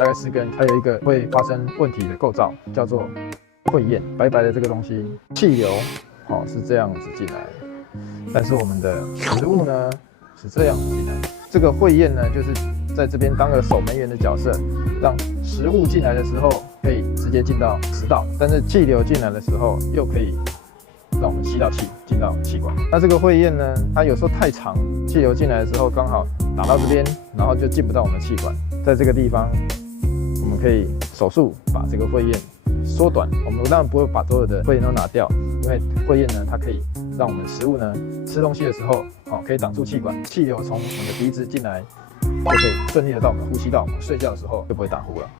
大概4根，还有一个会发生问题的构造，叫做会厌，白白的这个东西，气流是这样子进来的，但是我们的食物呢是这样子进来的。这个会厌呢，就是在这边当个守门员的角色，让食物进来的时候可以直接进到食道，但是气流进来的时候又可以让我们吸到气进到气管。那这个会厌呢，它有时候太长，气流进来的时候刚好打到这边，然后就进不到我们的气管。在这个地方，我们可以手术把这个会厌缩短。我们当然不会把所有的会厌都拿掉，因为会厌呢，它可以让我们食物呢吃东西的时候，可以挡住气管，气流从我们的鼻子进来，就可以顺利的到我们呼吸道。我们睡觉的时候就不会打呼了。